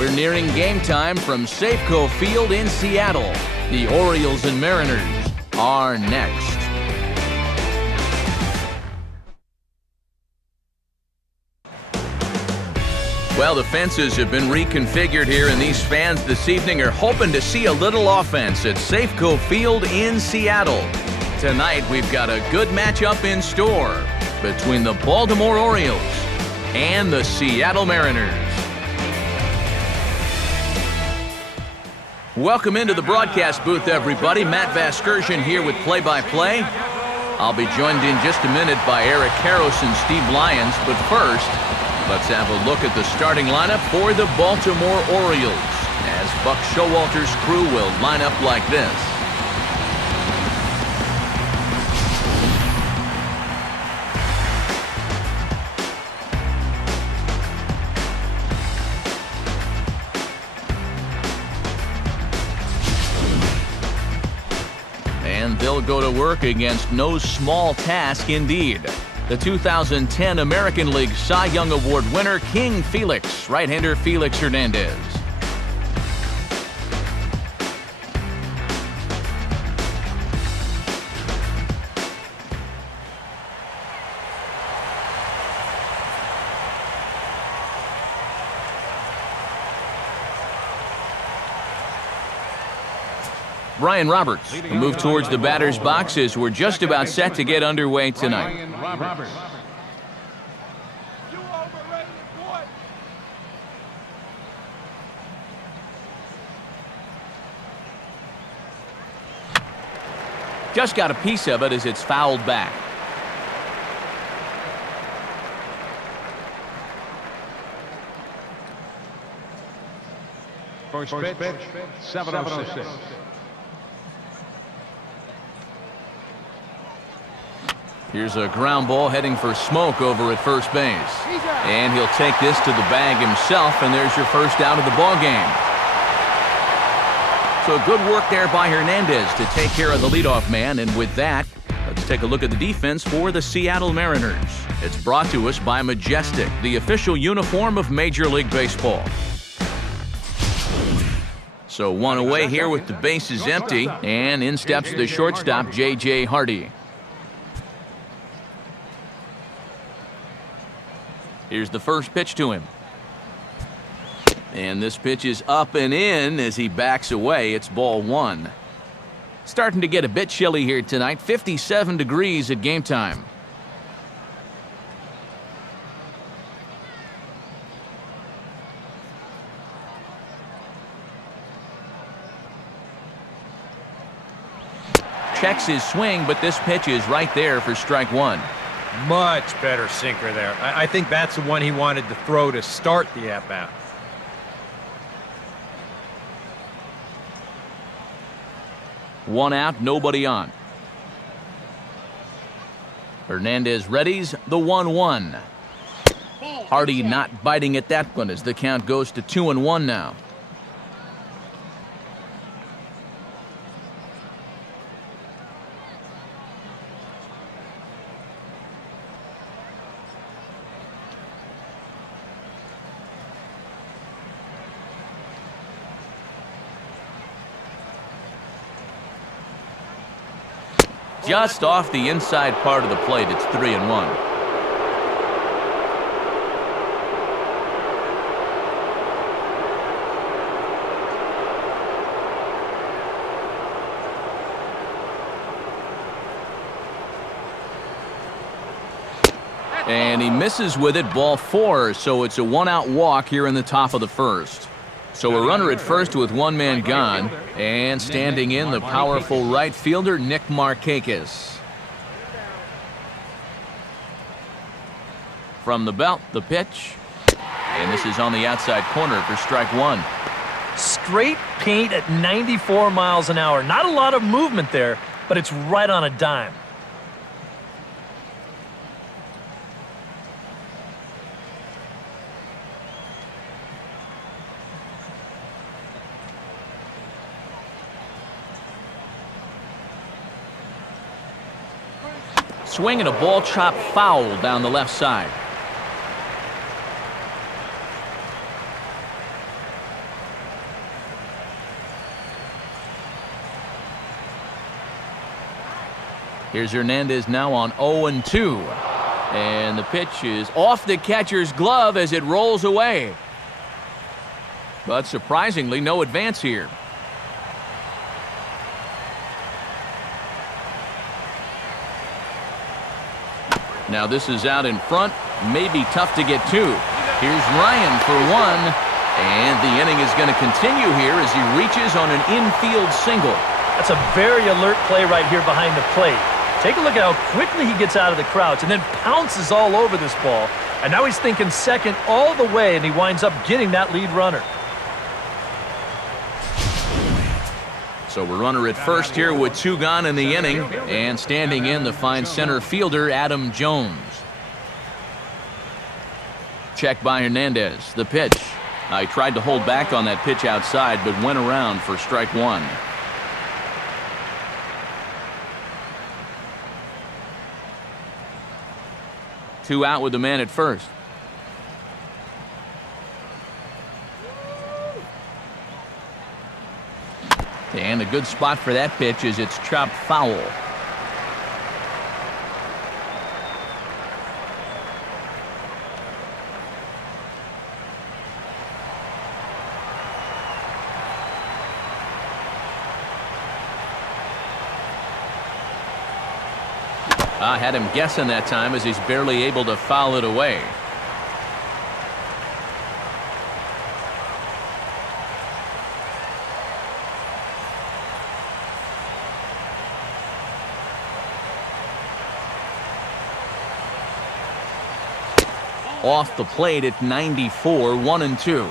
We're nearing game time from Safeco Field in Seattle. The Orioles and Mariners are next. Well, the fences have been reconfigured here, and these fans this evening are hoping to see a little offense at Safeco Field in Seattle. Tonight, we've got a good matchup in store between the Baltimore Orioles and the Seattle Mariners. Welcome into the broadcast booth, everybody. Matt Vasgersian here with play-by-play. I'll be joined in just a minute by Eric Karros and Steve Lyons, but first, let's have a look at the starting lineup for the Baltimore Orioles, as Buck Showalter's crew will line up like this. And they'll go to work against no small task indeed. The 2010 American League Cy Young Award winner, King Felix, right-hander Felix Hernandez. Brian Roberts, a move towards the batter's boxes. We're just about set to get underway tonight. Just got a piece of it as it's fouled back. First pitch, 7-0-6. Here's a ground ball heading for Smoke over at first base. And he'll take this to the bag himself, and there's your first out of the ball game. So good work there by Hernandez to take care of the leadoff man, and with that, let's take a look at the defense for the Seattle Mariners. It's brought to us by Majestic, the official uniform of Major League Baseball. So one away here with the bases empty, and in steps the shortstop, J.J. Hardy. Here's the first pitch to him. And this pitch is up and in as he backs away. It's ball one. Starting to get a bit chilly here tonight. 57 degrees at game time. Checks his swing, but this pitch is right there for strike one. Much better sinker there. I think that's the one he wanted to throw to start the at-bat. One out, nobody on. Hernandez readies the 1-1. Hardy not biting at that one as the count goes to 2-1 now. Just off the inside part of the plate, it's 3-1. And he misses with it, ball four, so it's a one-out walk here in the top of the first. So a runner at first with one man gone, and standing in the powerful right fielder, Nick Markakis. From the belt, the pitch, and this is on the outside corner for strike one. Straight paint at 94 miles an hour. Not a lot of movement there, but it's right on a dime. Swing and a ball chopped foul down the left side. Here's Hernandez now on 0-2. And the pitch is off the catcher's glove as it rolls away. But surprisingly, no advance here. Now this is out in front, maybe tough to get to. Here's Ryan for one, and the inning is going to continue here as he reaches on an infield single. That's a very alert play right here behind the plate. Take a look at how quickly he gets out of the crouch and then pounces all over this ball. And now he's thinking second all the way, and he winds up getting that lead runner. So we're runner at first here with 2 gone in the inning, and standing in the fine center fielder Adam Jones. Check by Hernandez. The pitch. He tried to hold back on that pitch outside, but went around for strike 1. Two out with the man at first. And a good spot for that pitch as it's chopped foul. I had him guessing that time as he's barely able to foul it away. Off the plate at 94, 1-2.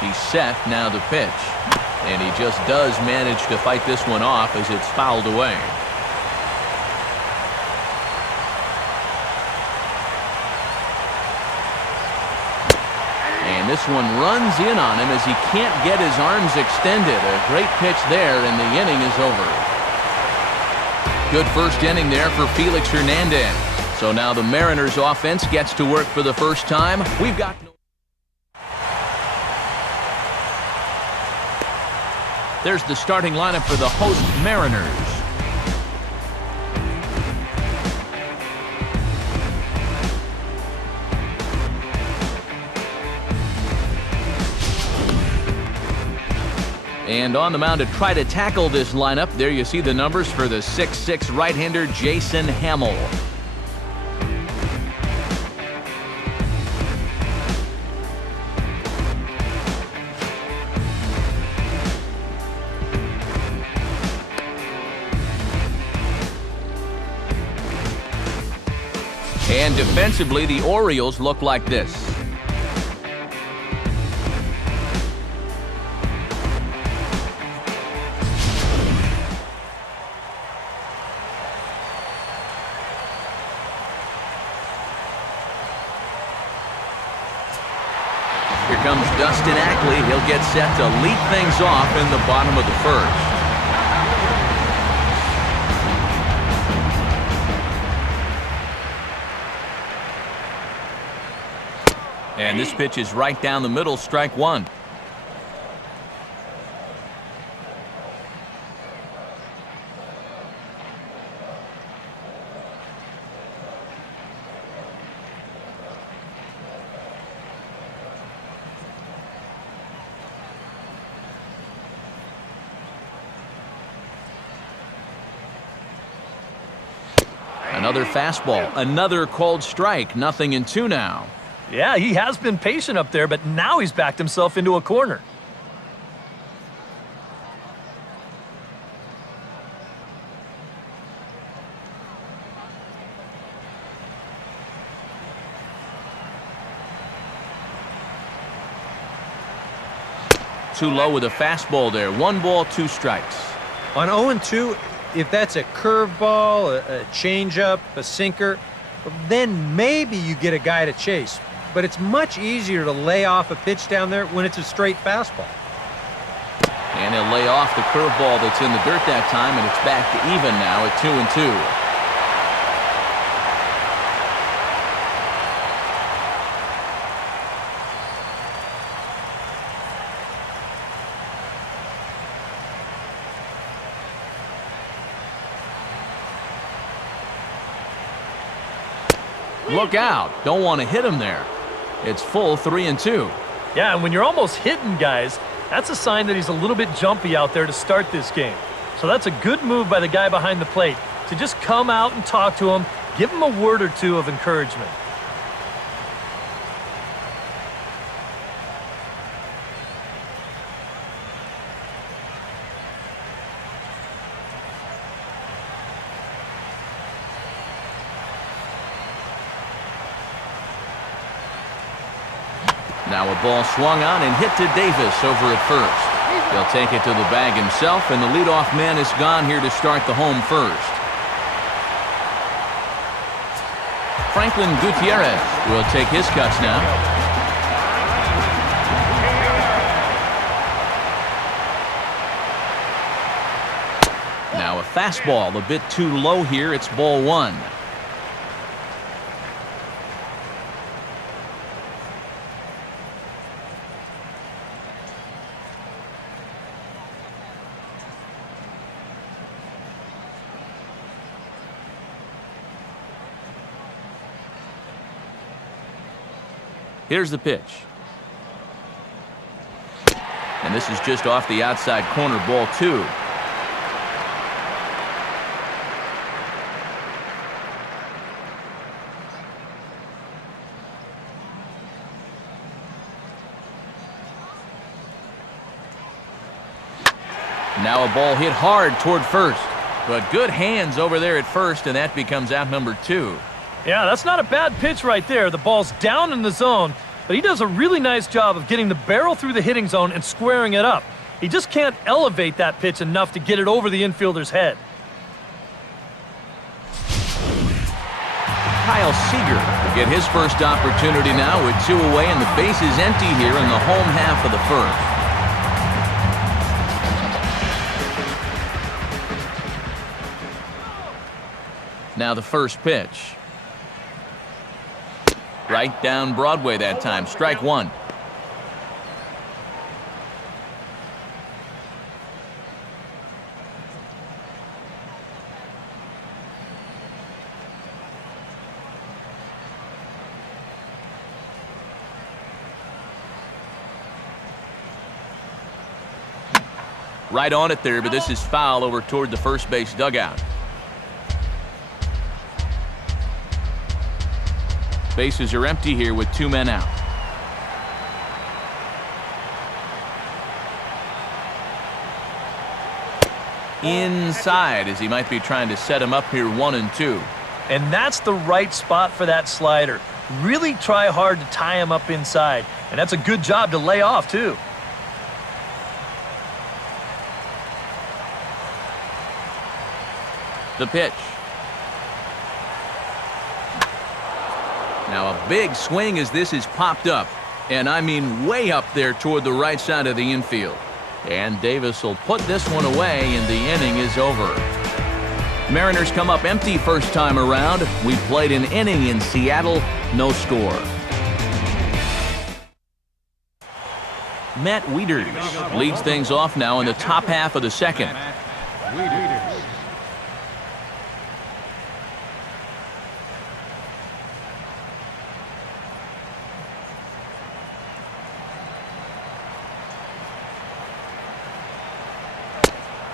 He's set, now the pitch. And he just does manage to fight this one off as it's fouled away. And this one runs in on him as he can't get his arms extended. A great pitch there, and the inning is over. Good first inning there for Felix Hernandez. So now the Mariners offense gets to work for the first time. We've got no... There's the starting lineup for the host Mariners. And on the mound to try to tackle this lineup, there you see the numbers for the 6'6" right-hander Jason Hamill. And defensively, the Orioles look like this. Here comes Dustin Ackley. He'll get set to lead things off in the bottom of the first. And this pitch is right down the middle, strike 1. Another fastball, another called strike, 0-2 now. Yeah, he has been patient up there, but now he's backed himself into a corner. Too low with a fastball there. 1 ball, 2 strikes. On 0-2, if that's a curveball, a changeup, a sinker, then maybe you get a guy to chase. But it's much easier to lay off a pitch down there when it's a straight fastball. And he'll lay off the curveball that's in the dirt that time, and it's back to even now at 2-2. Look out. Don't want to hit him there. It's full 3-2. Yeah, and when you're almost hitting guys, that's a sign that he's a little bit jumpy out there to start this game. So that's a good move by the guy behind the plate to just come out and talk to him, give him a word or two of encouragement. Now a ball swung on and hit to Davis over at first. He'll take it to the bag himself, and the leadoff man is gone here to start the home first. Franklin Gutierrez will take his cuts now. Now a fastball a bit too low here. It's ball one. Here's the pitch. And this is just off the outside corner, ball two. Now a ball hit hard toward first. But good hands over there at first, and that becomes out number two. Yeah, that's not a bad pitch right there. The ball's down in the zone, but he does a really nice job of getting the barrel through the hitting zone and squaring it up. He just can't elevate that pitch enough to get it over the infielder's head. Kyle Seager will get his first opportunity now with two away, and the base is empty here in the home half of the first. Now the first pitch. Right down Broadway that time. Strike one. Right on it there, but this is foul over toward the first base dugout. Bases are empty here with two men out. Inside, as he might be trying to set him up here 1-2. And that's the right spot for that slider. Really try hard to tie him up inside. And that's a good job to lay off, too. The pitch. Now a big swing as this is popped up, and I mean way up there toward the right side of the infield. And Davis will put this one away, and the inning is over. Mariners come up empty first time around. We played an inning in Seattle, no score. Matt Wieters leads things off now in the top half of the second.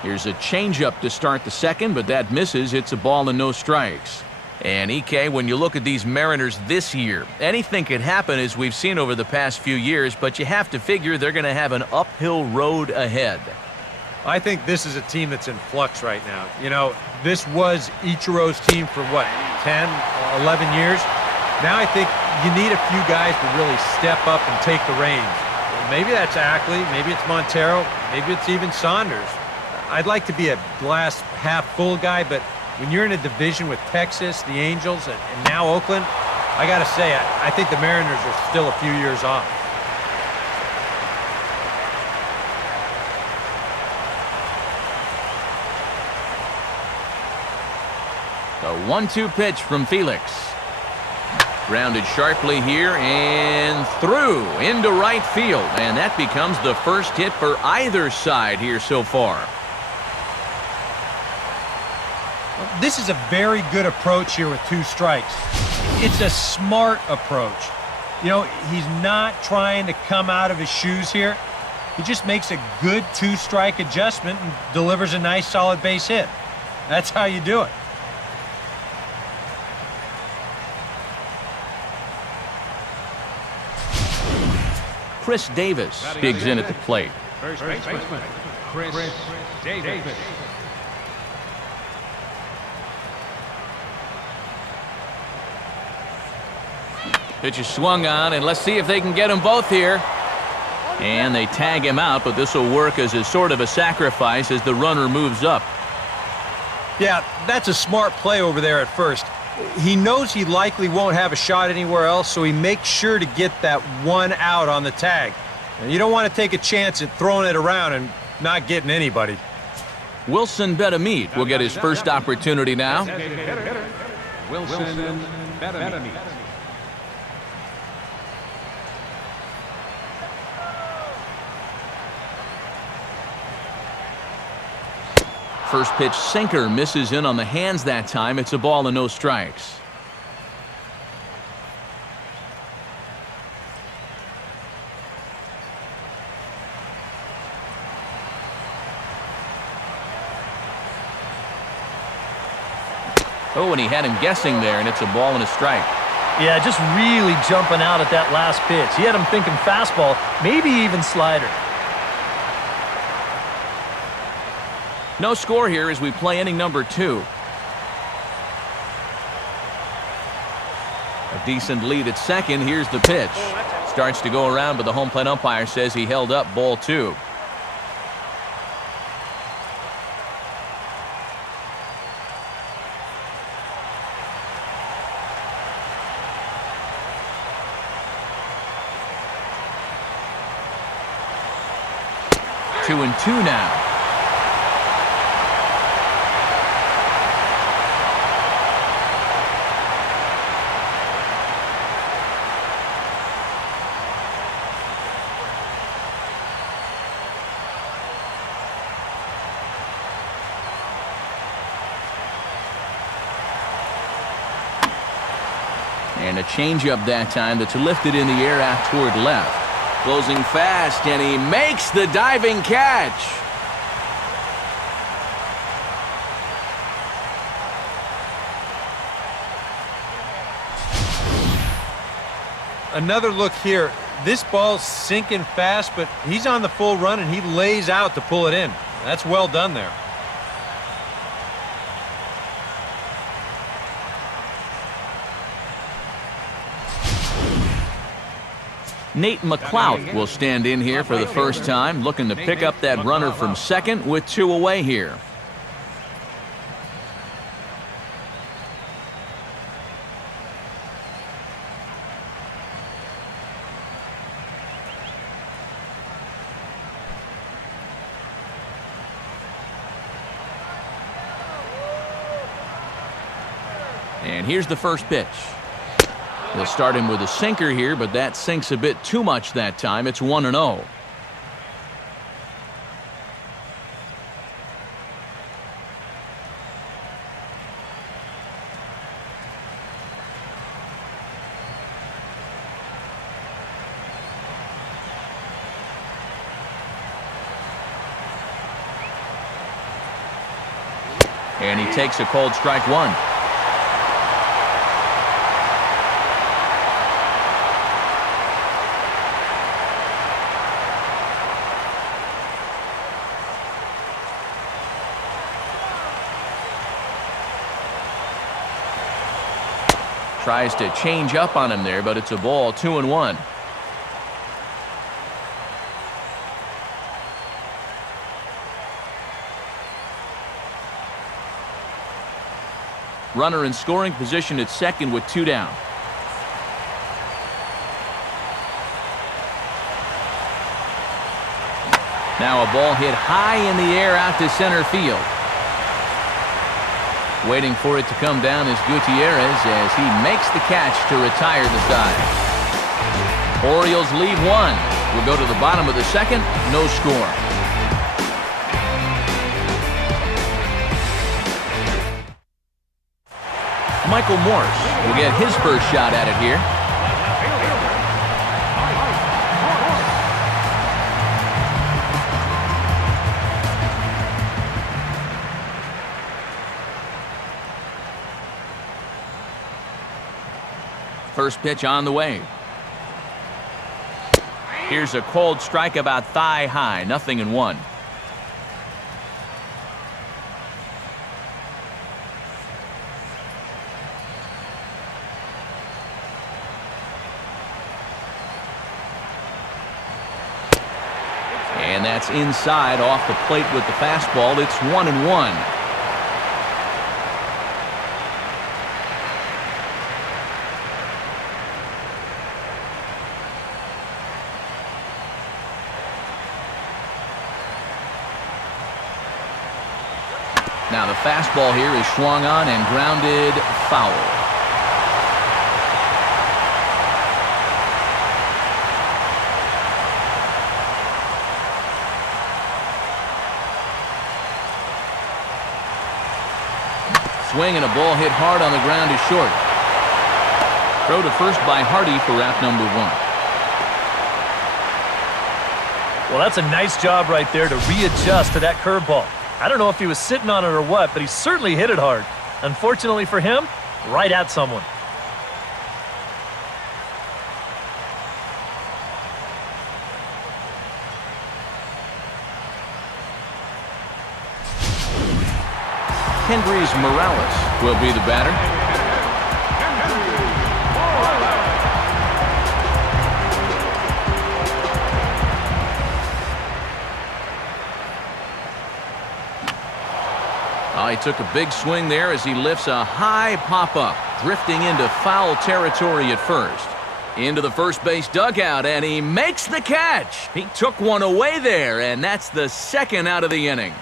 Here's a changeup to start the second, but that misses. It's a ball and no strikes. And EK, when you look at these Mariners this year, anything could happen as we've seen over the past few years, but you have to figure they're going to have an uphill road ahead. I think this is a team that's in flux right now. You know, this was Ichiro's team for what, 10, 11 years? Now I think you need a few guys to really step up and take the reins. Maybe that's Ackley, maybe it's Montero, maybe it's even Saunders. I'd like to be a glass half full guy, but when you're in a division with Texas, the Angels, and now Oakland, I got to say, I think the Mariners are still a few years off. The 1-2 pitch from Felix. Grounded sharply here and through into right field. And that becomes the first hit for either side here so far. This is a very good approach here with two strikes. It's a smart approach. You know, he's not trying to come out of his shoes here. He just makes a good two-strike adjustment and delivers a nice, solid base hit. That's how you do it. Chris Davis digs in at the plate. First baseman, Chris Davis. Pitch is swung on, and let's see if they can get them both here. And they tag him out, but this will work as a sort of a sacrifice as the runner moves up. Yeah, that's a smart play over there at first. He knows he likely won't have a shot anywhere else, so he makes sure to get that one out on the tag. And you don't want to take a chance at throwing it around and not getting anybody. Wilson Betemit will get his first opportunity now. Wilson Betemit. First pitch sinker misses in on the hands that time. It's a ball and no strikes. Oh, and he had him guessing there, and it's a ball and a strike. Yeah, just really jumping out at that last pitch. He had him thinking fastball, maybe even slider. No score here as we play inning number 2. A decent lead at second. Here's the pitch. Starts to go around, but the home plate umpire says he held up ball 2. Two and two now. And a changeup that time that's lifted in the air out toward left. Closing fast, and he makes the diving catch. Another look here. This ball's sinking fast, but he's on the full run, and he lays out to pull it in. That's well done there. Nate McLeod will stand in here for the first time, looking to pick up that runner from second with 2 away here. And here's the first pitch. He'll start him with a sinker here, but that sinks a bit too much that time. It's 1-0. And he takes a cold strike 1. Tries to change up on him there, but it's a ball, 2-1. Runner in scoring position at second with 2 down. Now a ball hit high in the air out to center field. Waiting for it to come down is Gutierrez as he makes the catch to retire the side. Orioles lead 1. We'll go to the bottom of the second. No score. Michael Morse will get his first shot at it here. First pitch on the way. Here's a cold strike about thigh high, 0-1. And that's inside off the plate with the fastball. It's 1-1. Now the fastball here is swung on and grounded foul. Swing and a ball hit hard on the ground is short. Throw to first by Hardy for out number 1. Well, that's a nice job right there to readjust to that curveball. I don't know if he was sitting on it or what, but he certainly hit it hard. Unfortunately for him, right at someone. Kendrys Morales will be the batter. He took a big swing there as he lifts a high pop-up, drifting into foul territory at first. Into the first base dugout, and he makes the catch. He took one away there, and that's the second out of the inning.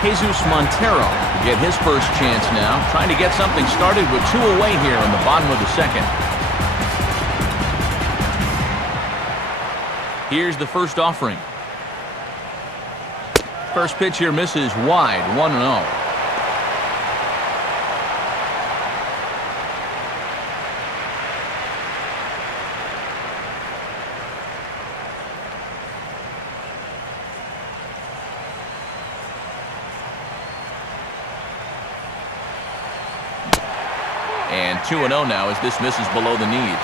Jesus Montero will get his first chance now, trying to get something started with 2 away here in the bottom of the second. Here's the first offering. First pitch here misses wide, 1-0. And 2-0 now as this misses below the knees.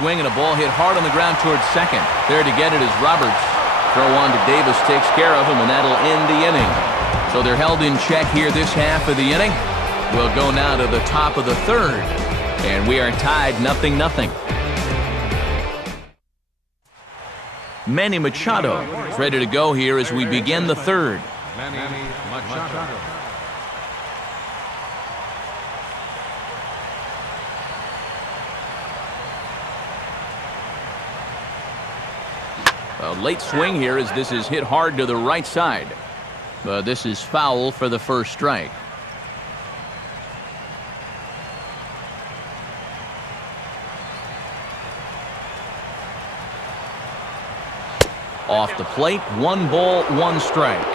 Swing and a ball hit hard on the ground towards second. There to get it is Roberts. Throw on to Davis takes care of him, and that'll end the inning. So they're held in check here this half of the inning. We'll go now to the top of the third, and we are tied 0-0. Manny Machado is ready to go here as we begin the third. Manny Machado. A late swing here as this is hit hard to the right side. But this is foul for the first strike. Off the plate, 1 ball, 1 strike.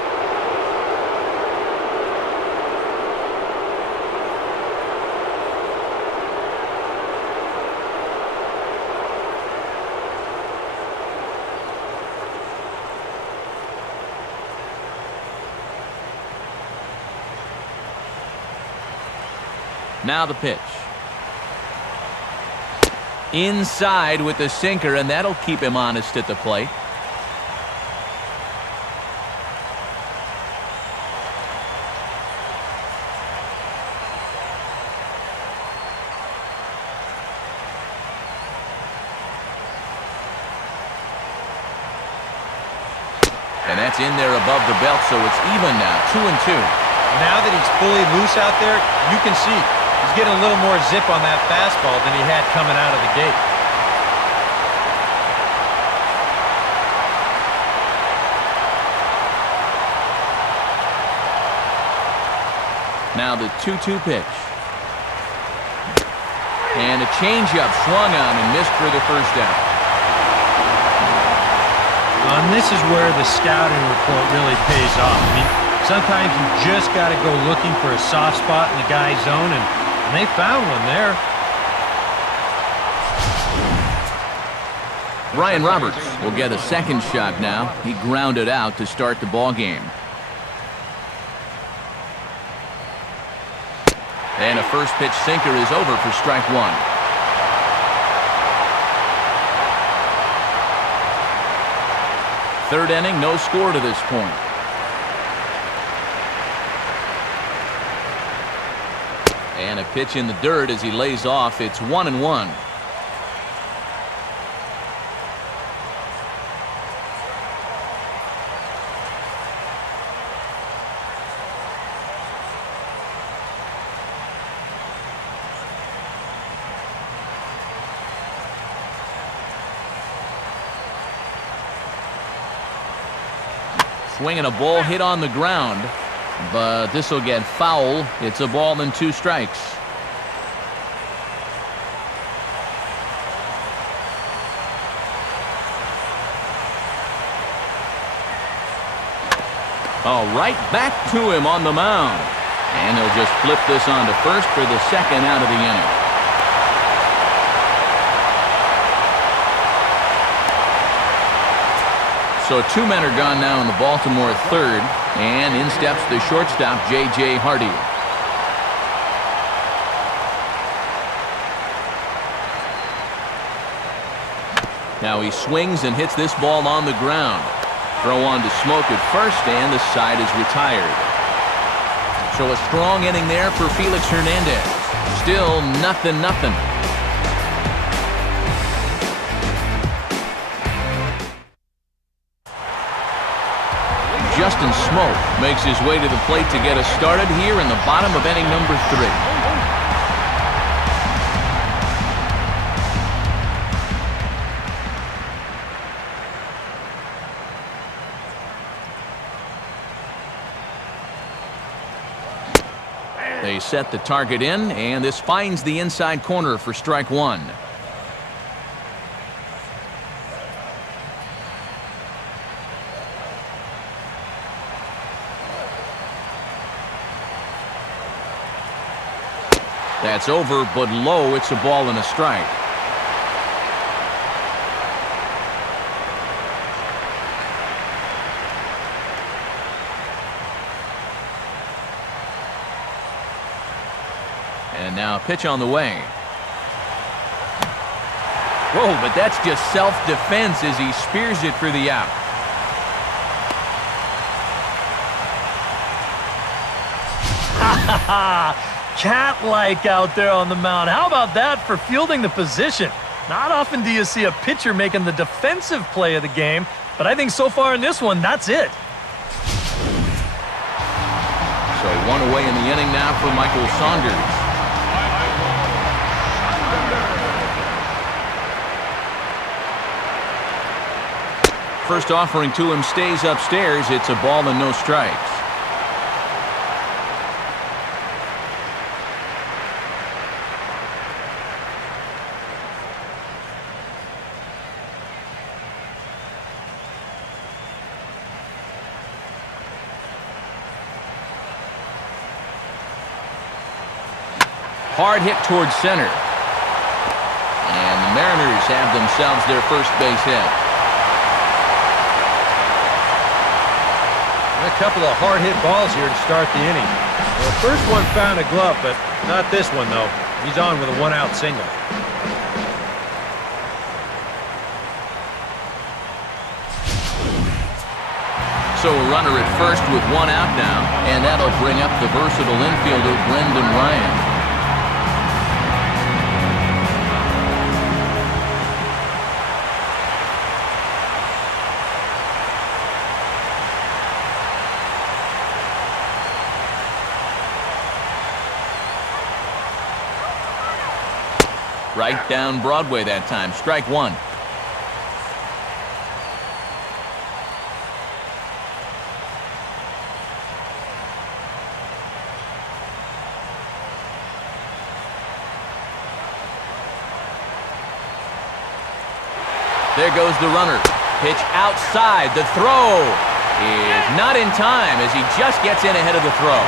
Now the pitch. Inside with the sinker, and that'll keep him honest at the plate. And that's in there above the belt, so it's even now, 2-2. Now that he's fully loose out there, you can see he's getting a little more zip on that fastball than he had coming out of the gate. Now the 2-2 pitch. And a changeup swung on and missed for the first out. And this is where the scouting report really pays off. I mean, sometimes you just got to go looking for a soft spot in the guy's zone, and they found one there. Ryan Roberts will get a second shot now. He grounded out to start the ball game. And a first pitch sinker is over for strike one. Third inning, no score to this point. And a pitch in the dirt as he lays off. It's 1-1. Swinging a ball hit on the ground, but this will get foul. It's a ball and 2 strikes. Oh, right back to him on the mound. And he'll just flip this on to first for the second out of the inning. So 2 men are gone now in the Baltimore third, and in steps the shortstop, J.J. Hardy. Now he swings and hits this ball on the ground. Throw on to Smoke at first, and the side is retired. So a strong inning there for Felix Hernandez. Still 0-0. Justin Smoke makes his way to the plate to get us started here in the bottom of inning number 3. They set the target in, and this finds the inside corner for strike one. That's over, but low. It's a ball and a strike. And now a pitch on the way. Whoa, but that's just self-defense as he spears it for the out. Ha ha! Cat-like out there on the mound. How about that for fielding the position? Not often do you see a pitcher making the defensive play of the game, but I think so far in this one, that's it. So one away in the inning now for Michael Saunders. First offering to him stays upstairs. It's a ball and no strikes. Hard hit towards center. And the Mariners have themselves their first base hit. A couple of hard-hit balls here to start the inning. Well, the first one found a glove, but not this one, though. He's on with a one-out single. So a runner at first with one out now, and that'll bring up the versatile infielder Brendan Ryan. Right down Broadway that time. Strike one. There goes the runner. Pitch outside. The throw is not in time as he just gets in ahead of the throw.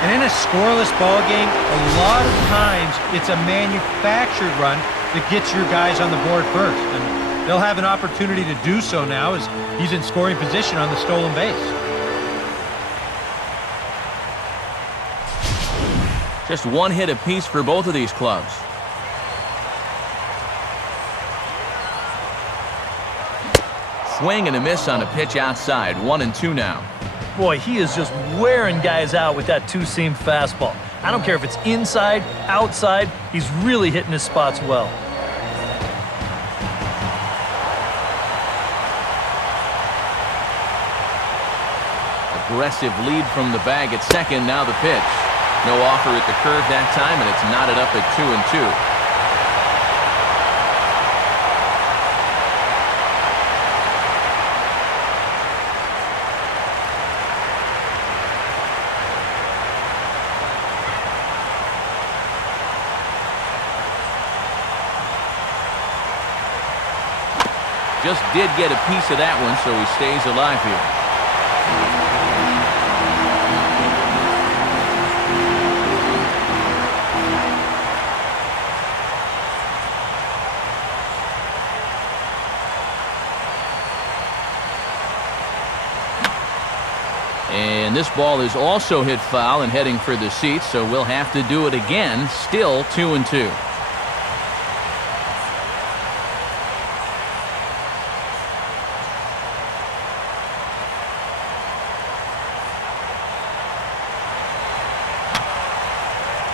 And in a scoreless ball game, a lot of times it's a manufactured run that gets your guys on the board first. And they'll have an opportunity to do so now as he's in scoring position on the stolen base. Just one hit apiece for both of these clubs. Swing and a miss on a pitch outside. 1-2 now. Boy, he is just wearing guys out with that two-seam fastball. I don't care if it's inside, outside, he's really hitting his spots well. Aggressive lead from the bag at second. Now the pitch. No offer at the curve that time, and it's knotted up at 2-2. Just did get a piece of that one, so he stays alive here. And this ball is also hit foul and heading for the seats, so we'll have to do it again. Still 2-2.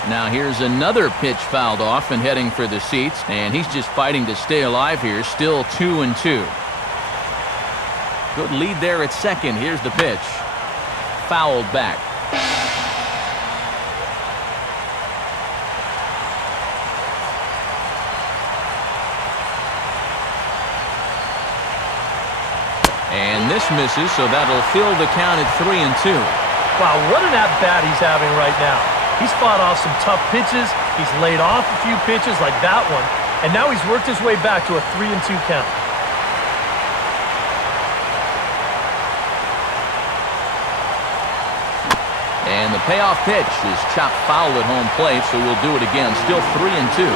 Now here's another pitch fouled off and heading for the seats, and he's just fighting to stay alive here. Still 2-2. Good lead there at second. Here's the pitch. Fouled back. And this misses, so that'll fill the count at 3-2. Wow, what an at-bat he's having right now. He's fought off some tough pitches. He's laid off a few pitches like that one. And now he's worked his way back to a 3-2 count. And the payoff pitch is chopped foul at home plate, so we'll do it again. Still 3-2.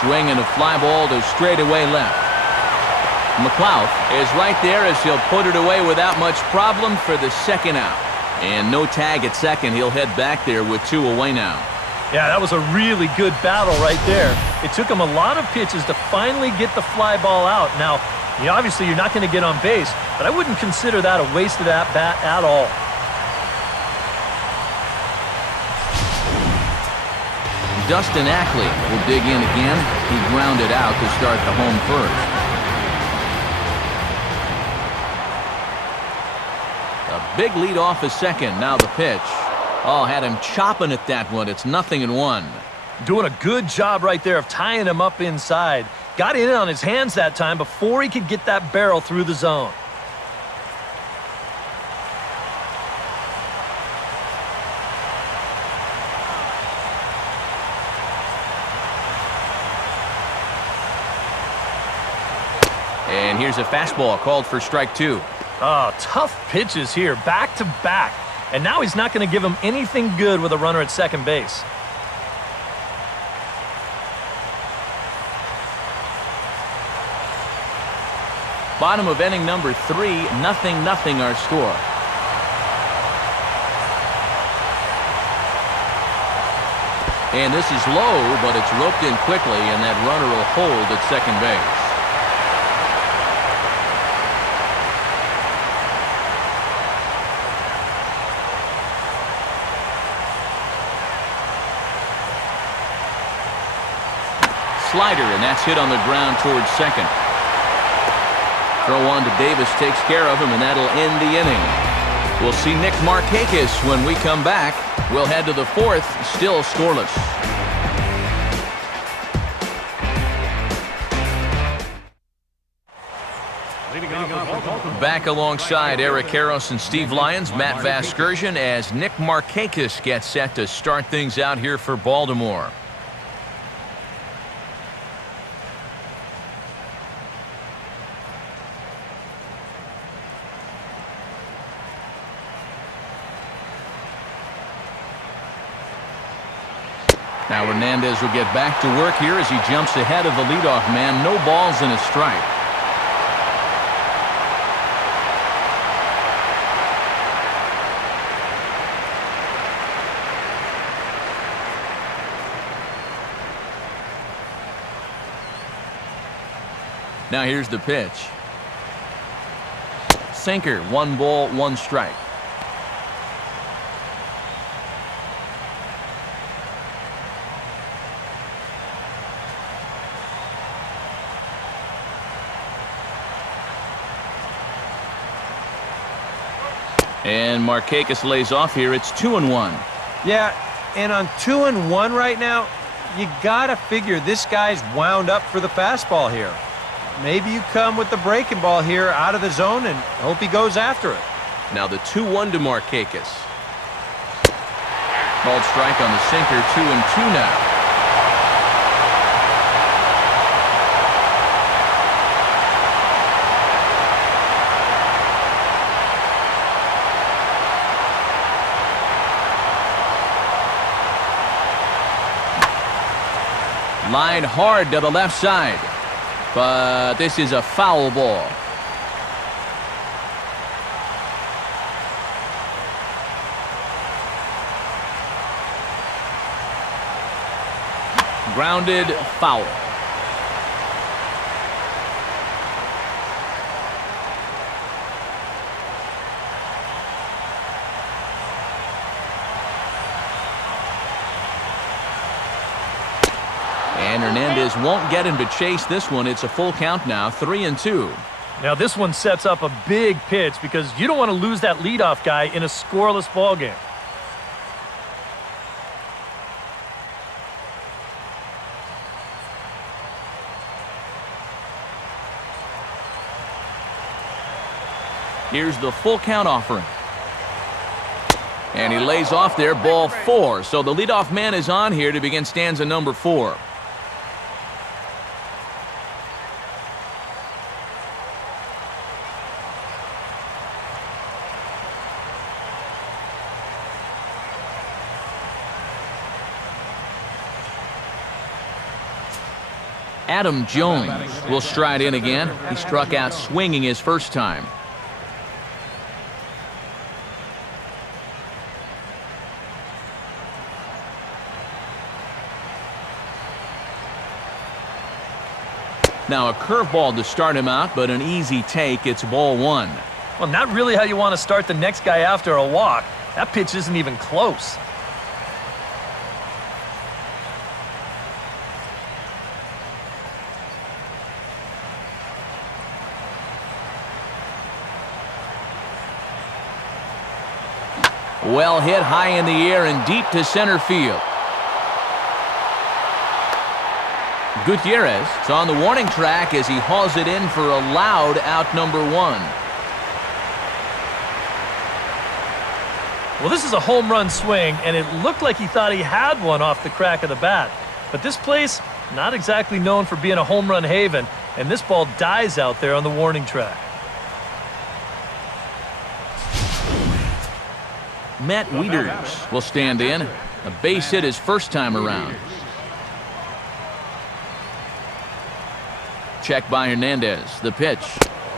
Swing and a fly ball to straightaway left. McLeod is right there as he'll put it away without much problem for the second out. And no tag at second. He'll head back there with 2 away now. Yeah, that was a really good battle right there. It took him a lot of pitches to finally get the fly ball out. Now, obviously you're not going to get on base, but I wouldn't consider that a wasted at-bat at all. Dustin Ackley will dig in again. He grounded out to start the home first. A big lead off a second. Now the pitch. Oh, had him chopping at that one. It's 0-1. Doing a good job right there of tying him up inside. Got in on his hands that time before he could get that barrel through the zone. And here's a fastball called for strike 2. Oh, tough pitches here, back to back. And now he's not going to give him anything good with a runner at second base. Bottom of inning number 3, 0-0 our score. And this is low, but it's roped in quickly, and that runner will hold at second base. Slider, and that's hit on the ground towards second. Throw on to Davis takes care of him, and that'll end the inning. We'll see Nick Markakis when we come back. We'll head to the 4th, still scoreless. Back alongside Eric Karros and Steve Lyons, Matt Vasgersian, as Nick Markakis gets set to start things out here for Baltimore. Now Hernandez will get back to work here as he jumps ahead of the leadoff man. No balls and a strike. Now here's the pitch. Sinker, 1 ball, 1 strike. And Markakis lays off here. It's 2-1. Yeah, and on 2-1 right now, you gotta figure this guy's wound up for the fastball here. Maybe you come with the breaking ball here out of the zone and hope he goes after it. Now the 2-1 to Markakis. Called strike on the sinker, 2-2 now. Line hard to the left side, but this is a foul ball. Grounded, foul. And Hernandez won't get him to chase this one. It's a full count now, 3-2. Now this one sets up a big pitch because you don't want to lose that leadoff guy in a scoreless ball game. Here's the full count offering. And he lays off there, ball 4. So the leadoff man is on here to begin stanza number 4. Adam Jones will stride in again. He struck out swinging his first time. Now a curveball to start him out, but an easy take. It's ball 1. Well, not really how you want to start the next guy after a walk. That pitch isn't even close. Well hit high in the air and deep to center field. Gutierrez is on the warning track as he hauls it in for a loud out number 1. Well, this is a home run swing, and it looked like he thought he had one off the crack of the bat. But this place, not exactly known for being a home run haven, and this ball dies out there on the warning track. Matt Wieters will stand in. A base hit his first time around. Check by Hernandez. The pitch.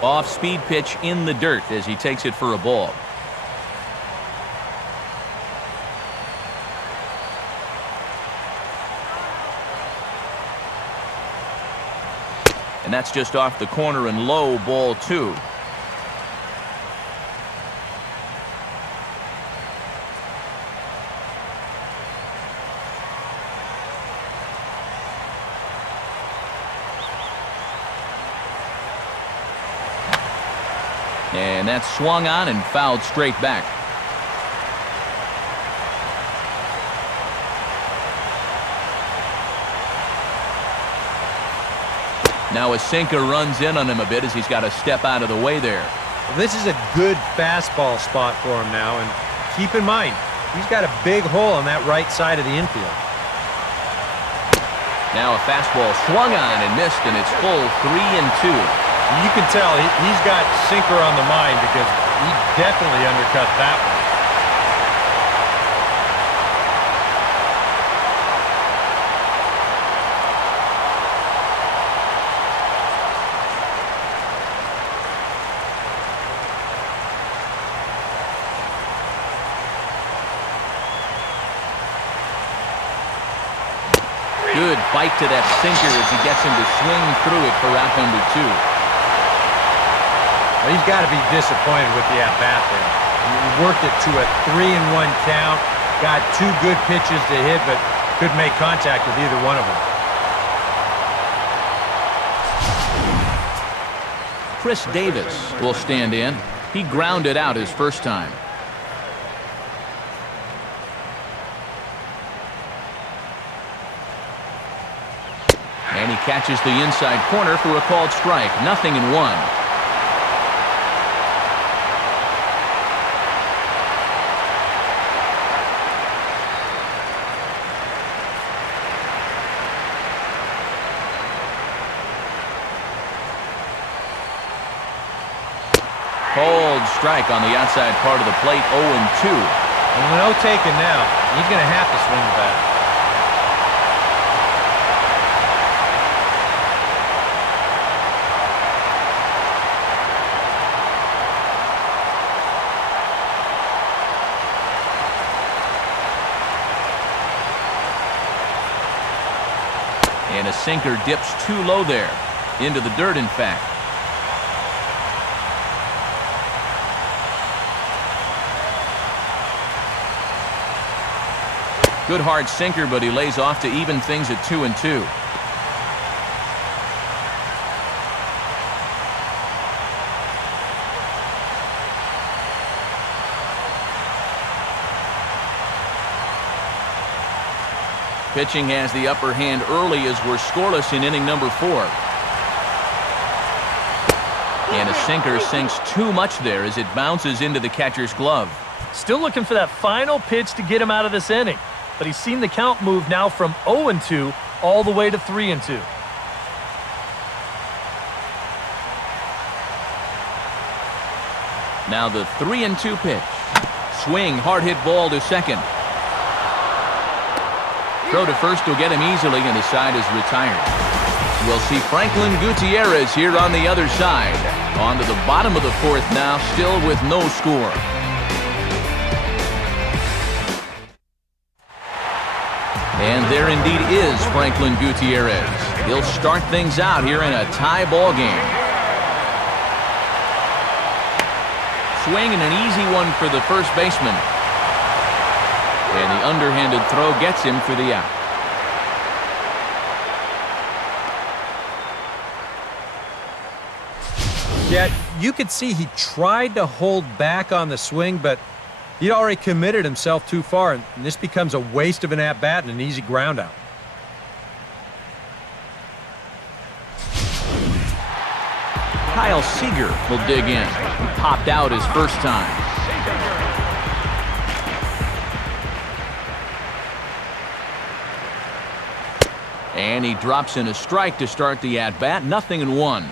Off-speed pitch in the dirt as he takes it for a ball. And that's just off the corner and low, ball 2. And that's swung on and fouled straight back. Now a sinker runs in on him a bit as he's got to step out of the way there. Well, this is a good fastball spot for him now, and keep in mind, he's got a big hole on that right side of the infield. Now a fastball swung on and missed, and it's full 3-2. You can tell he's got sinker on the mind because he definitely undercut that one. Good bite to that sinker as he gets him to swing through it for out number 2. Well, he's got to be disappointed with the at-bat there. He worked it to a 3-1 count, got 2 good pitches to hit, but couldn't make contact with either one of them. Chris Davis will stand in. He grounded out his first time. And he catches the inside corner for a called strike. 0-1. Called strike on the outside part of the plate. 0-2. And no taking now. He's going to have to swing the bat. And a sinker dips too low there. Into the dirt, in fact. Good hard sinker, but he lays off to even things at 2-2. Pitching has the upper hand early as we're scoreless in inning number 4. And a sinker sinks too much there as it bounces into the catcher's glove. Still looking for that final pitch to get him out of this inning. But he's seen the count move now from 0-2 all the way to 3-2. Now the 3-2 pitch. Swing, hard hit ball to second. Throw to first will get him easily, and his side is retired. We'll see Franklin Gutierrez here on the other side. On to the bottom of the 4th now, still with no score. And there indeed is Franklin Gutierrez. He'll start things out here in a tie ball game. Swing and an easy one for the first baseman. And the underhanded throw gets him for the out. Yeah, you could see he tried to hold back on the swing, but he'd already committed himself too far, and this becomes a waste of an at-bat and an easy ground out. Kyle Seager will dig in. He popped out his first time. And he drops in a strike to start the at-bat. 0-1.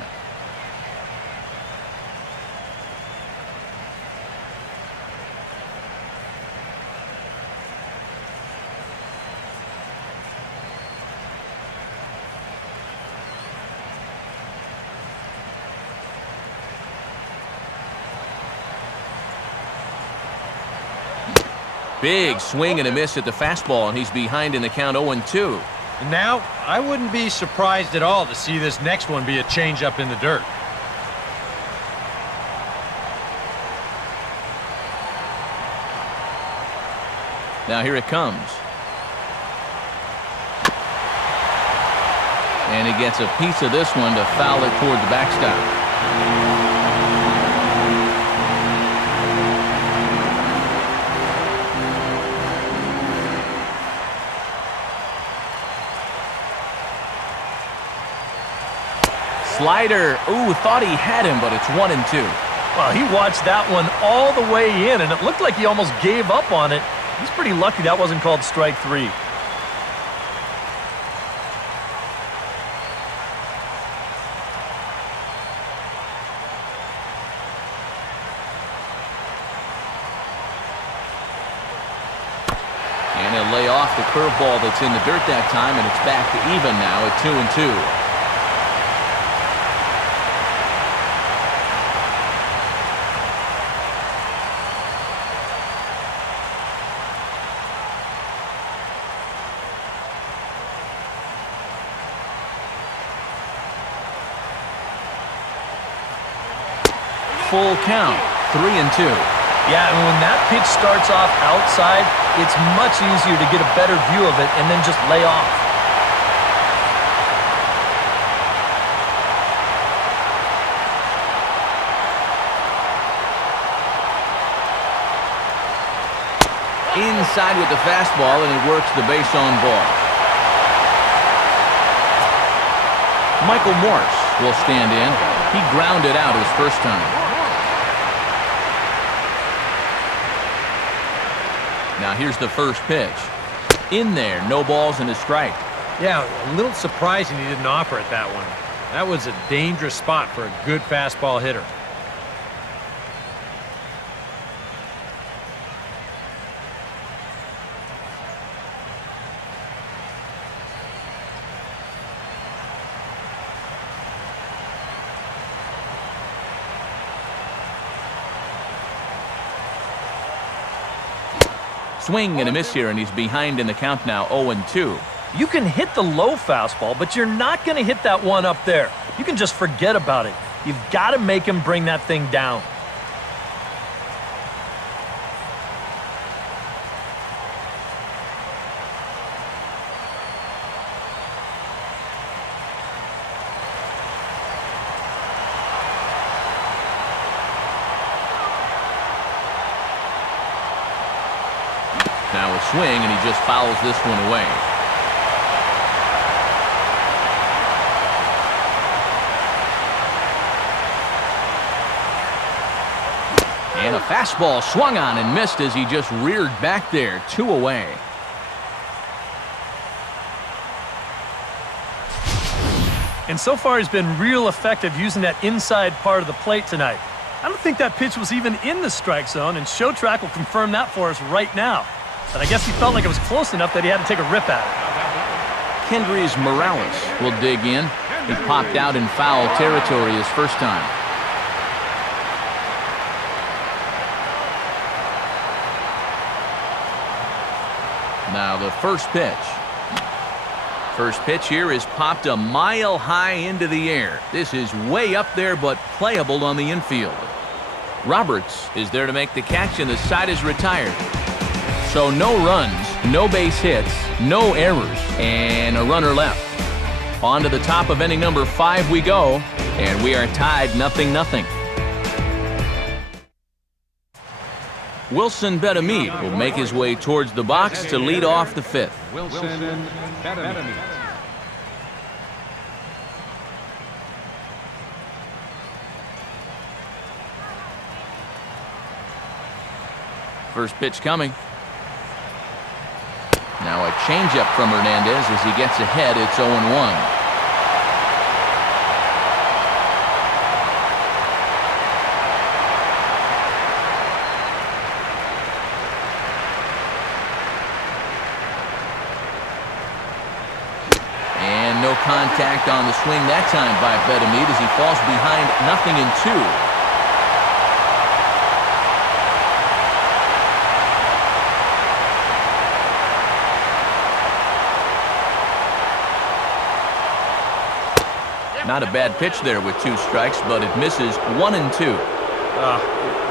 Big swing and a miss at the fastball, and he's behind in the count 0-2. And now, I wouldn't be surprised at all to see this next one be a changeup in the dirt. Now here it comes. And he gets a piece of this one to foul it toward the backstop. slider. Ooh, thought he had him, but it's 1-2. Well, he watched that one all the way in, and it looked like he almost gave up on it. He's pretty lucky that wasn't called strike 3. And he'll lay off the curveball that's in the dirt that time, and it's back to even now at 2-2. Full count, 3-2. Yeah, and when that pitch starts off outside, it's much easier to get a better view of it and then just lay off. Inside with the fastball, and it works the base on ball. Michael Morse will stand in. He grounded out his first time. Now here's the first pitch. In there, no balls and a strike. Yeah, a little surprising he didn't offer it that one. That was a dangerous spot for a good fastball hitter. Swing and a miss here, and he's behind in the count now, 0-2. You can hit the low fastball, but you're not going to hit that one up there. You can just forget about it. You've got to make him bring that thing down. Now a swing, and he just fouls this one away. And a fastball swung on and missed as he just reared back there. 2 away. And so far, he's been real effective using that inside part of the plate tonight. I don't think that pitch was even in the strike zone, and Show Track will confirm that for us right now. But I guess he felt like it was close enough that he had to take a rip at it. Kendrys Morales will dig in. He popped out in foul territory his first time. Now the first pitch. First pitch here is popped a mile high into the air. This is way up there, but playable on the infield. Roberts is there to make the catch, and the side is retired. So no runs, no base hits, no errors, and a runner left. On to the top of inning number 5 we go, and we are tied 0-0. Wilson Betamit will make his way towards the box to lead off the 5th. Wilson Betamit. First pitch coming. Now a changeup from Hernandez as he gets ahead. It's 0-1. And no contact on the swing that time by Betamit as he falls behind 0-2. Not a bad pitch there with 2 strikes, but it misses 1-2.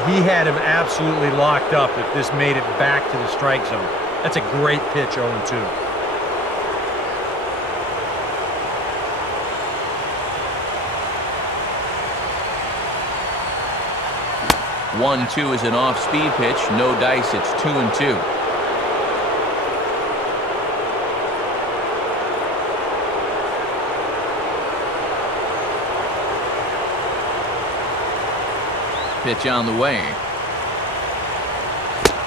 He had him absolutely locked up if this made it back to the strike zone. That's a great pitch, 0-2. One-two is an off-speed pitch. No dice. It's 2-2. Pitch on the way.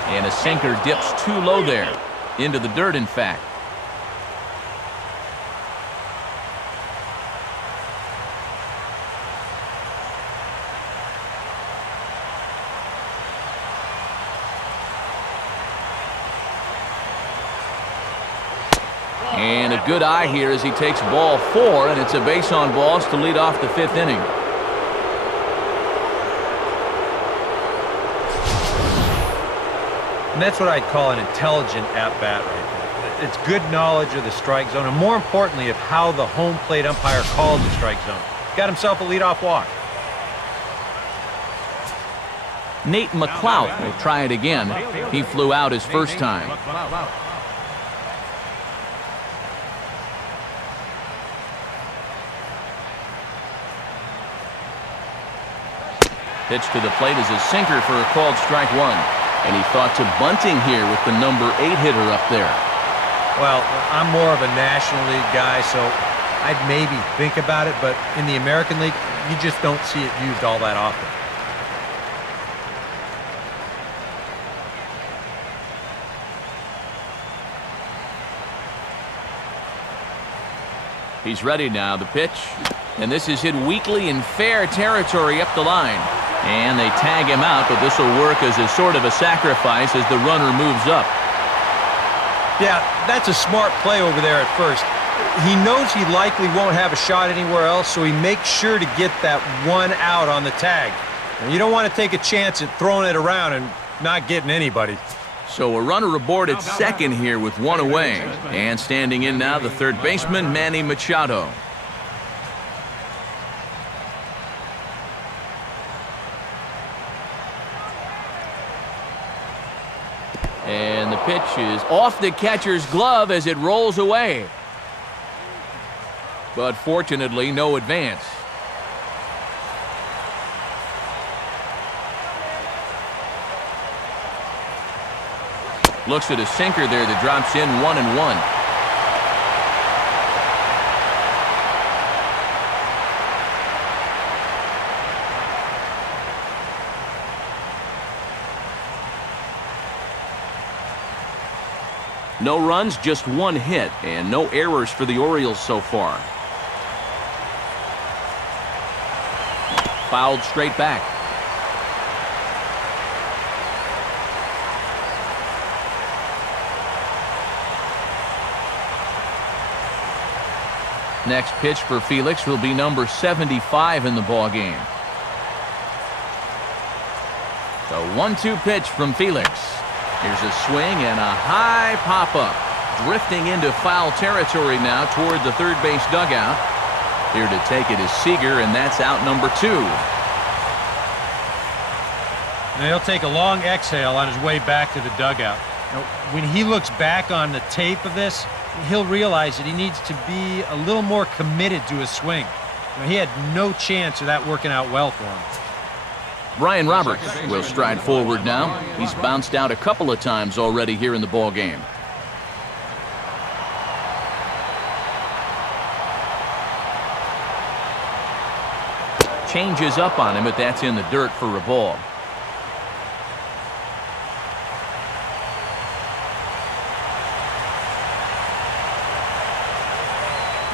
And a sinker dips too low there. Into the dirt, in fact. And a good eye here as he takes ball 4, and it's a base on balls to lead off the 5th inning. And that's what I'd call an intelligent at-bat right there. It's good knowledge of the strike zone, and more importantly, of how the home plate umpire called the strike zone. Got himself a leadoff walk. Nate McLeod will try it again. He flew out his first time. Pitch to the plate is a sinker for a called strike 1. And he thought to bunting here with the number 8 hitter up there. Well, I'm more of a National League guy, so I'd maybe think about it, but in the American League, you just don't see it used all that often. He's ready now, the pitch. And this is hit weakly in fair territory up the line. And they tag him out, but this will work as a sort of a sacrifice as the runner moves up. Yeah, that's a smart play over there at first. He knows he likely won't have a shot anywhere else, so he makes sure to get that one out on the tag. And you don't want to take a chance at throwing it around and not getting anybody. So a runner aboard at second here with 1 away. And standing in now, the third baseman, Manny Machado. And the pitch is off the catcher's glove as it rolls away. But fortunately, no advance. Looks at a sinker there that drops in 1-1. No runs, just 1 hit, and no errors for the Orioles so far. Fouled straight back. Next pitch for Felix will be number 75 in the ballgame. The 1-2 pitch from Felix. Here's a swing and a high pop-up. Drifting into foul territory now toward the third base dugout. Here to take it is Seager, and that's out number 2. Now he'll take a long exhale on his way back to the dugout. Now, when he looks back on the tape of this, he'll realize that he needs to be a little more committed to his swing. He had no chance of that working out well for him. Brian Roberts will stride forward now. He's bounced out a couple of times already here in the ball game. Changes up on him, but that's in the dirt for a ball.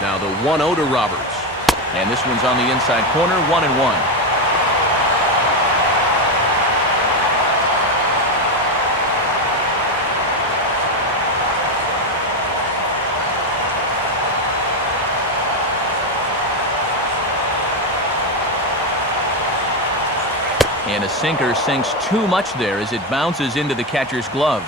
Now the 1-0 to Roberts. And this one's on the inside corner, 1-1. And a sinker sinks too much there as it bounces into the catcher's glove.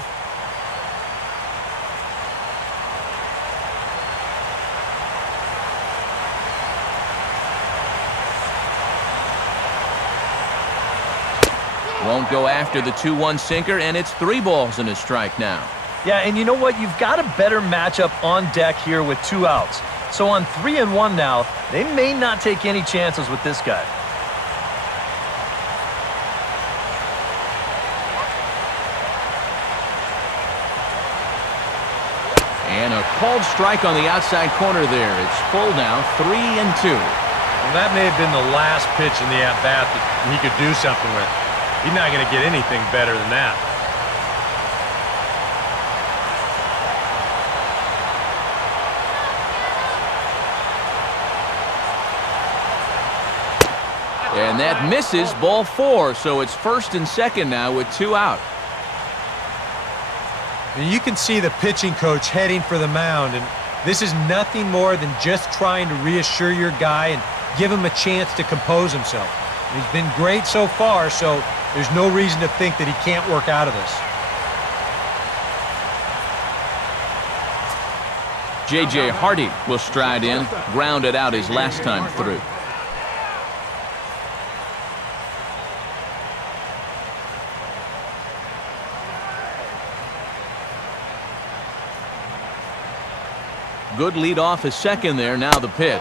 Won't go after the 2-1 sinker, and it's 3 balls and a strike now. Yeah, and you know what? You've got a better matchup on deck here with 2 outs. So on 3-1 now, they may not take any chances with this guy. And a called strike on the outside corner there. It's full now, 3-2. Well, that may have been the last pitch in the at-bat that he could do something with. He's not going to get anything better than that. And that misses, ball 4, so it's first and second now with 2 out. And you can see the pitching coach heading for the mound, and this is nothing more than just trying to reassure your guy and give him a chance to compose himself. And he's been great so far, so there's no reason to think that he can't work out of this. J.J. Hardy will stride in, grounded out his last time through. Good lead off his second there. Now the pitch.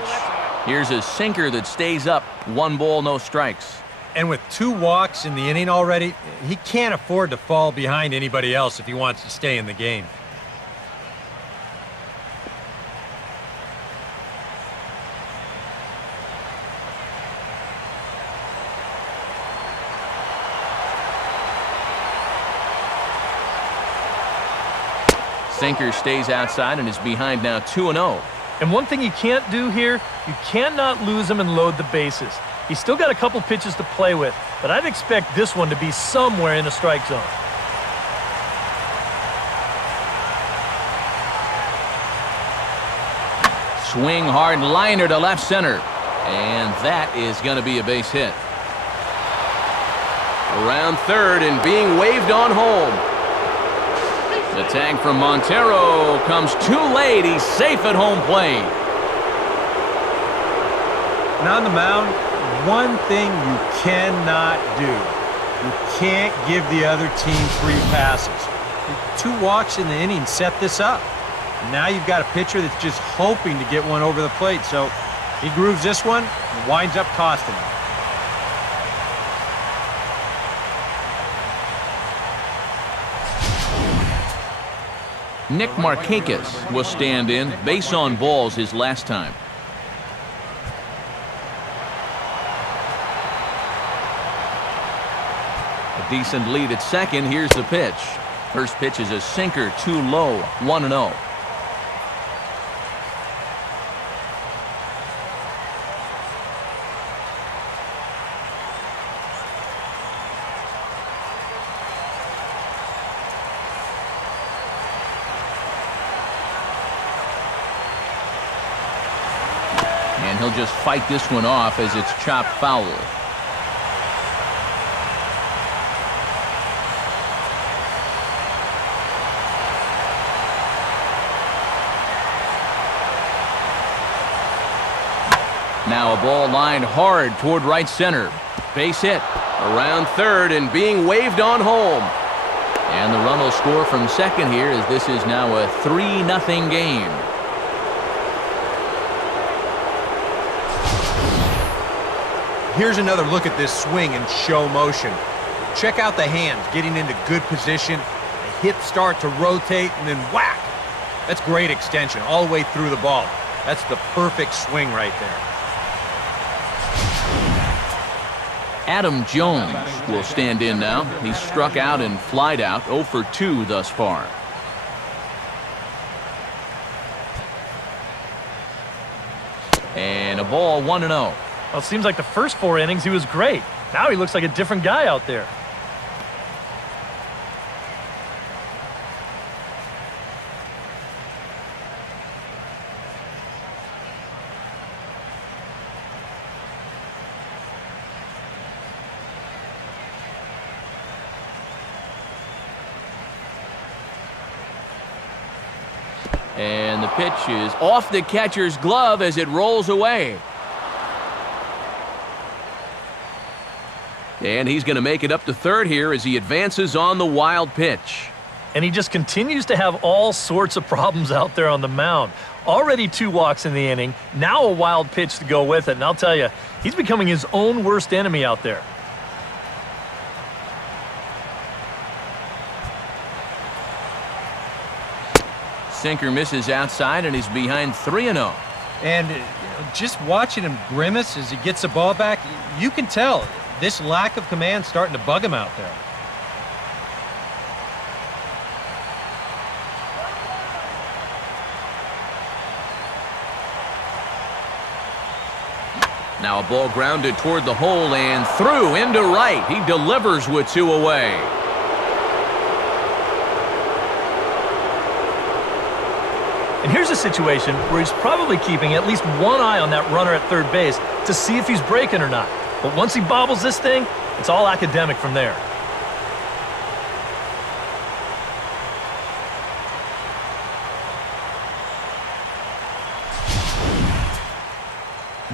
Here's a sinker that stays up. 1 ball, no strikes. And with 2 walks in the inning already, he can't afford to fall behind anybody else if he wants to stay in the game. Sinker stays outside and is behind now 2-0. And one thing you can't do here, you cannot lose him and load the bases. He's still got a couple pitches to play with, but I'd expect this one to be somewhere in the strike zone. Swing hard liner to left center. And that is going to be a base hit. Around third and being waved on home. The tag from Montero comes too late. He's safe at home plate. And on the mound, one thing you cannot do. You can't give the other team free passes. 2 walks in the inning set this up. Now you've got a pitcher that's just hoping to get one over the plate. So he grooves this one and winds up costing him. Nick Markakis will stand in. Base on balls his last time. A decent lead at second. Here's the pitch. First pitch is a sinker, too low. 1-0. And he'll just fight this one off as it's chopped foul. Now a ball lined hard toward right center. Base hit around third and being waved on home. And the run will score from second here as this is now a 3-0 game. Here's another look at this swing in show motion. Check out the hands getting into good position. The hips start to rotate and then whack. That's great extension all the way through the ball. That's the perfect swing right there. Adam Jones will stand in now. He's struck out and flied out, 0 for 2 thus far. And a ball, 1-0. Well, it seems like the first 4 innings he was great. Now he looks like a different guy out there. And the pitch is off the catcher's glove as it rolls away. And he's going to make it up to third here as he advances on the wild pitch. And he just continues to have all sorts of problems out there on the mound. Already 2 walks in the inning, now a wild pitch to go with it. And I'll tell you, he's becoming his own worst enemy out there. Sinker misses outside and he's behind 3-0. And just watching him grimace as he gets the ball back, you can tell This lack of command starting to bug him out there. Now a ball grounded toward the hole and through into right. He delivers with 2 away. And here's a situation where he's probably keeping at least one eye on that runner at third base to see if he's breaking or not. But once he bobbles this thing, it's all academic from there.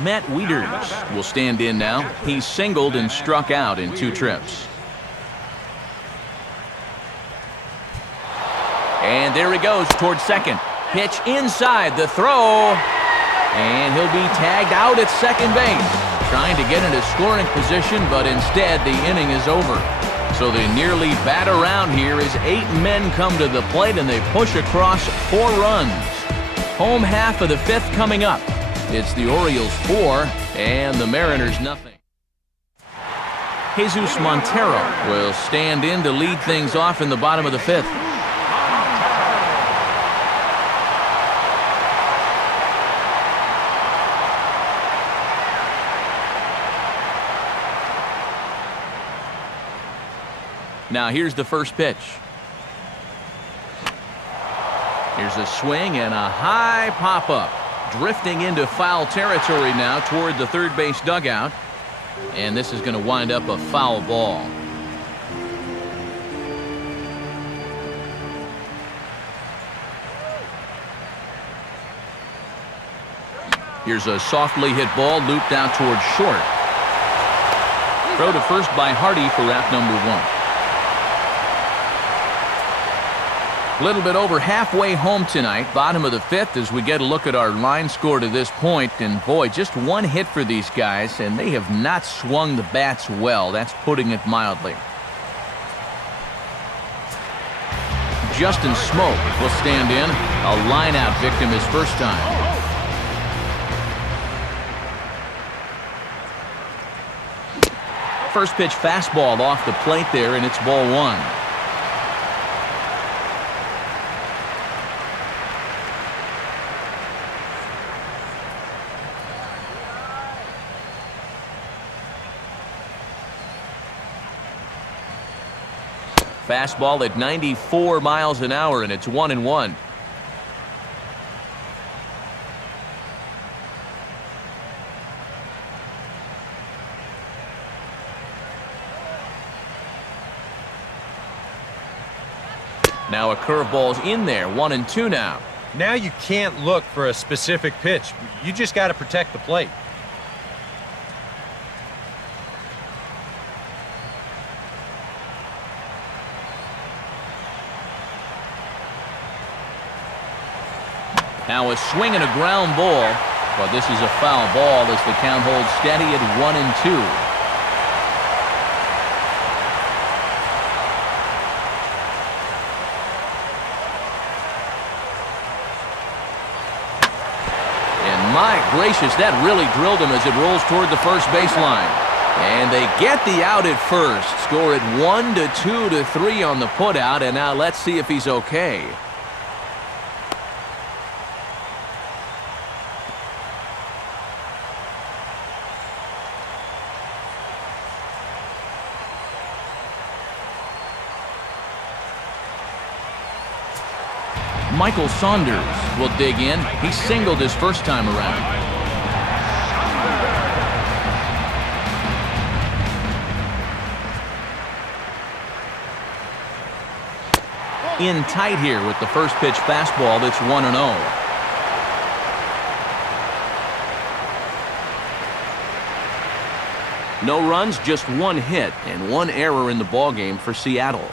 Matt Wieters will stand in now. He's singled and struck out in 2 trips. And there he goes towards second. Pitch inside the throw. And he'll be tagged out at second base. Trying to get into scoring position, but instead the inning is over. So they nearly bat around here as 8 men come to the plate and they push across 4 runs. Home half of the 5th coming up. It's the Orioles 4 and the Mariners nothing. Jesus Montero will stand in to lead things off in the bottom of the 5th. Now here's the first pitch. Here's a swing and a high pop-up. Drifting into foul territory now toward the third base dugout. And this is going to wind up a foul ball. Here's a softly hit ball looped out towards short. Throw to first by Hardy for out number 1. A little bit over halfway home tonight, bottom of the 5th, as we get a look at our line score to this point. And boy, just 1 hit for these guys, and they have not swung the bats well. That's putting it mildly. Justin Smoke will stand in, a line-out victim his first time. First pitch fastball off the plate there, and it's ball 1. Fastball at 94 miles an hour, and it's 1-1. Now a curveball's in there, 1-2 now. Now you can't look for a specific pitch. You just got to protect the plate. Now a swing and a ground ball, but this is a foul ball as the count holds steady at 1-2. And my gracious, that really drilled him as it rolls toward the first baseline. And they get the out at first, score it 1-2 to 3 on the putout, and now let's see if he's okay. Michael Saunders will dig in. He singled his first time around. In tight here with the first pitch fastball that's 1-0. No runs, just 1 hit and 1 error in the ballgame for Seattle.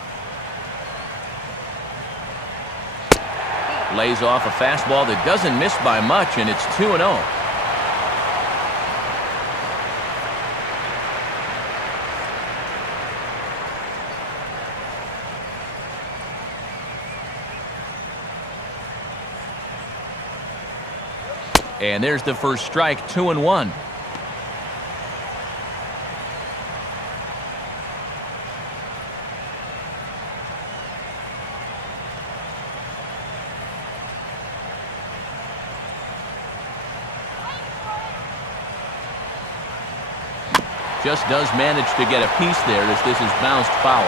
Lays off a fastball that doesn't miss by much, and it's 2-0. And there's the first strike, 2-1. Just does manage to get a piece there as this is bounced foul.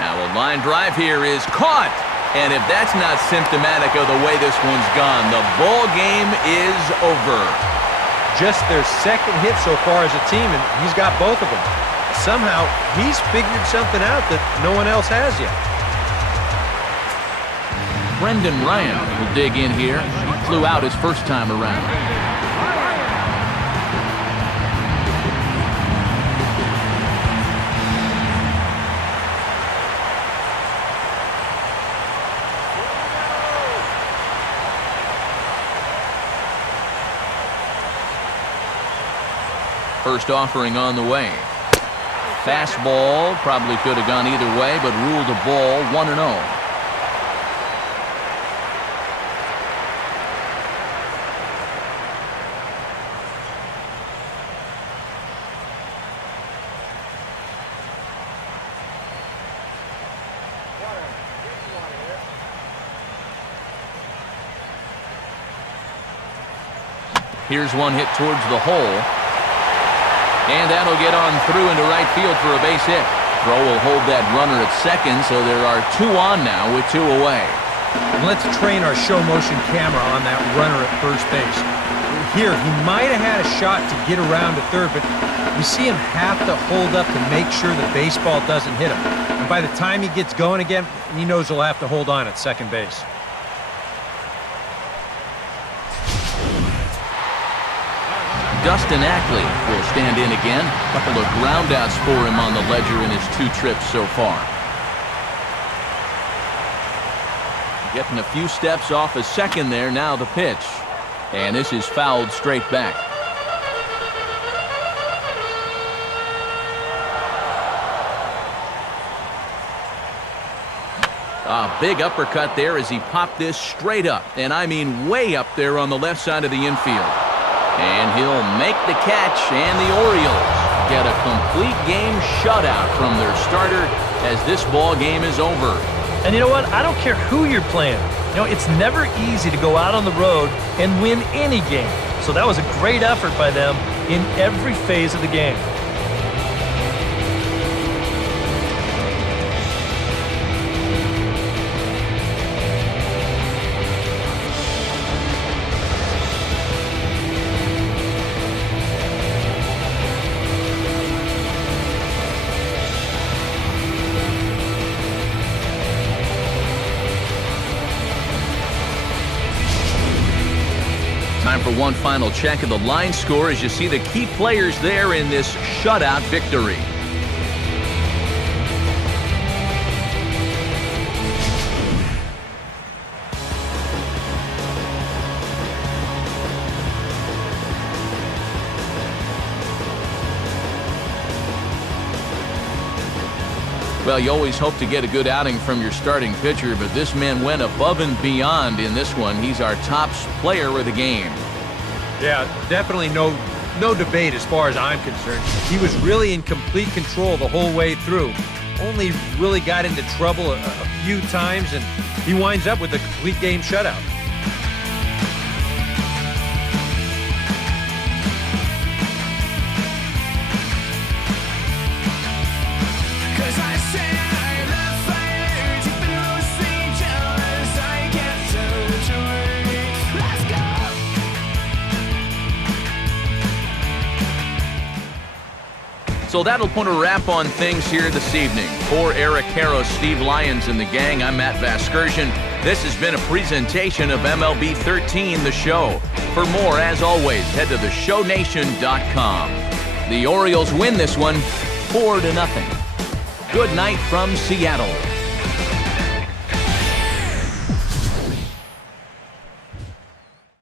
Now a line drive here is caught. And if that's not symptomatic of the way this one's gone, the ball game is over. Just their second hit so far as a team, and he's got both of them. Somehow, he's figured something out that no one else has yet. Brendan Ryan will dig in here. He flew out his first time around. First offering on the way. Fastball probably could have gone either way, but ruled a ball 1-0. Here's one hit towards the hole. And that'll get on through into right field for a base hit. Throw will hold that runner at second, so there are 2 on now with 2 away. Let's train our show motion camera on that runner at first base. Here, he might have had a shot to get around to third, but we see him have to hold up to make sure the baseball doesn't hit him. And by the time he gets going again, he knows he'll have to hold on at second base. Dustin Ackley will stand in again. A couple of groundouts for him on the ledger in his 2 trips so far. Getting a few steps off a second there. Now the pitch. And this is fouled straight back. A big uppercut there as he popped this straight up. And I mean way up there on the left side of the infield. And he'll make the catch, and the Orioles get a complete game shutout from their starter as this ball game is over. And you know what? I don't care who you're playing. You know, it's never easy to go out on the road and win any game. So that was a great effort by them in every phase of the game. Time for one final check of the line score as you see the key players there in this shutout victory. Well, you always hope to get a good outing from your starting pitcher, but this man went above and beyond in this one. He's our top player of the game. Yeah, definitely no debate as far as I'm concerned. He was really in complete control the whole way through. Only really got into trouble a few times, and he winds up with a complete game shutout. So that'll put a wrap on things here this evening. For Eric Karros, Steve Lyons, and the gang, I'm Matt Vasgersian. This has been a presentation of MLB 13, The Show. For more, as always, head to theshownation.com. The Orioles win this one 4-0. Good night from Seattle.